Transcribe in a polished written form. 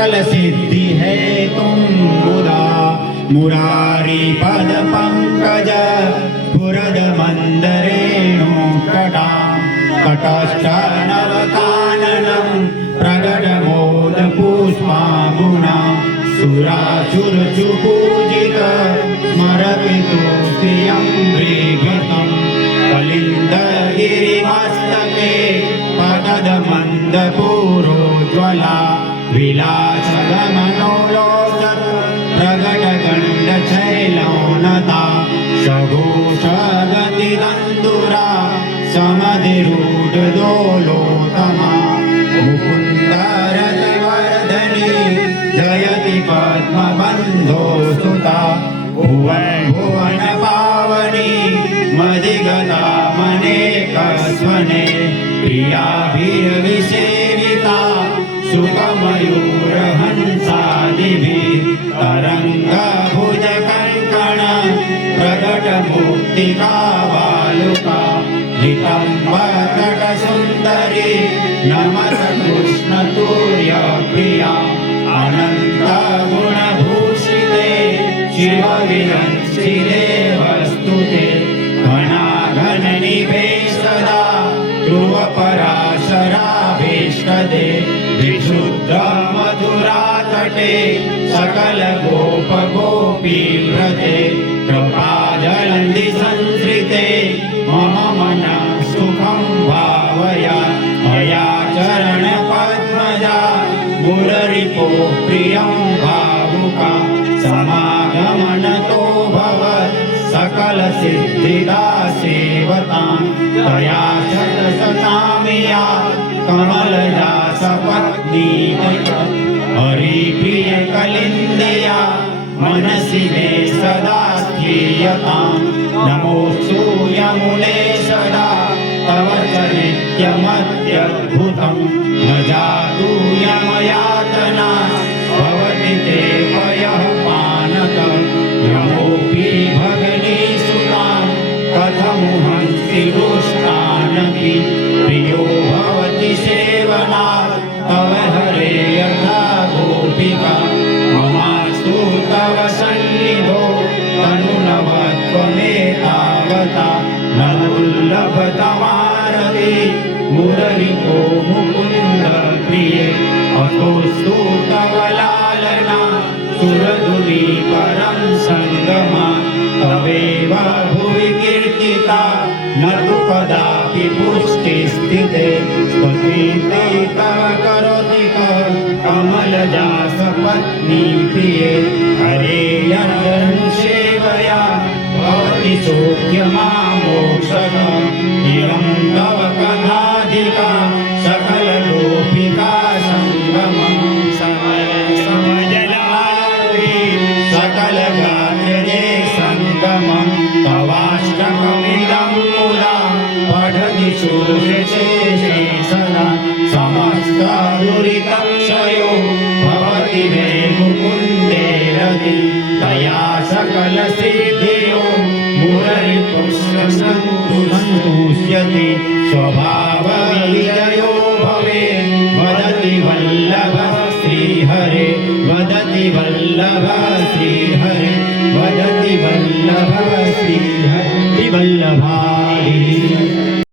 सकल सिद्धि है तुम मुदा मुरारी पद पंकज पुरद मंदरेणु कटा कटस्थ नव काननम प्रगट मोद पुष्पामुना सुरासुर पूजित स्मरपितु श्रियं मृगतम कलिंद गिरिमस्तके पतद मंद पूरोज्वला विलास गमनोलोचन प्रगट गंड शैलोनता सघोष गति दंदुरा समधिरूढ़ दोलोतमा मुकुंदरति वर्धनी जयति पद्मबंधो सुता भुवन भुवन पावनी मदिगता मनेकस्वने प्रियाभिर्विसेविता सुखमयूर हंसादिभिः तरंग भुज कंकण प्रगट मुक्तिका बालुका नितंबतट सुंदरी नमत कृष्ण तुर्य प्रिया अनंत गुण भूषिते शिव विरंचिते वस्तुते घनाघन निभे सदा ध्रुव पराशराभीष्टदे विशुद्ध मधुरा तटे सकल गोप गोपी व्रते कृपा जलंधि संसृते मम मन सुखं भावया मया चरण पद्मजा मुररिपो प्रियं भावुका समागमनतो भवत् सकल सिद्धिदा सेवतां तया सतसतामिया कमलजा सपत्नी हरिप्रिय कलिन्दिया मनसि मे सदा स्थीयतां नमोऽस्तु यमुने सदा तव च नित्यमत्यद्भुतं न जातु यमयातना भवति ते पयः पानक यमोऽपि भगिनीसुतां कथमुहन्ति दुष्टानपि प्रियो भवति सेवनात् तव हरे यथा गोपिका ममास्तु तव सन्निधो तनुनवत्वमेतावता न दुर्लभतमारति मुररिपो मुकुन्द प्रिये अतोऽस्तु तव लालना सुरधुरी परं सङ्गमा तवेव भुवि कीर्तिता न तु कदापि पुष्टिस्थिते स्तुतिते तव करोति कमलजा सपत्नी प्रिये हरे सेवया भवति सौख्यमामोक्षकम् इयं तव कथाधिका सकल गोपिका संगमं समजलापि सकल गात्रजे संगमं तवाष्टकमिदं मुदा पठति सुरशेषे सदा समस्त दुरितक्षयो भवति मे मुकुन्दे रति तया सकल सिद्धियो मुररिपुष्पसन्तुष्यति स्वभाव विजयो भवे वदति वल्लभ श्रीहरे वदति वल्लभ श्रीहरे वदति वल्लभ श्रीहरि वल्लभारि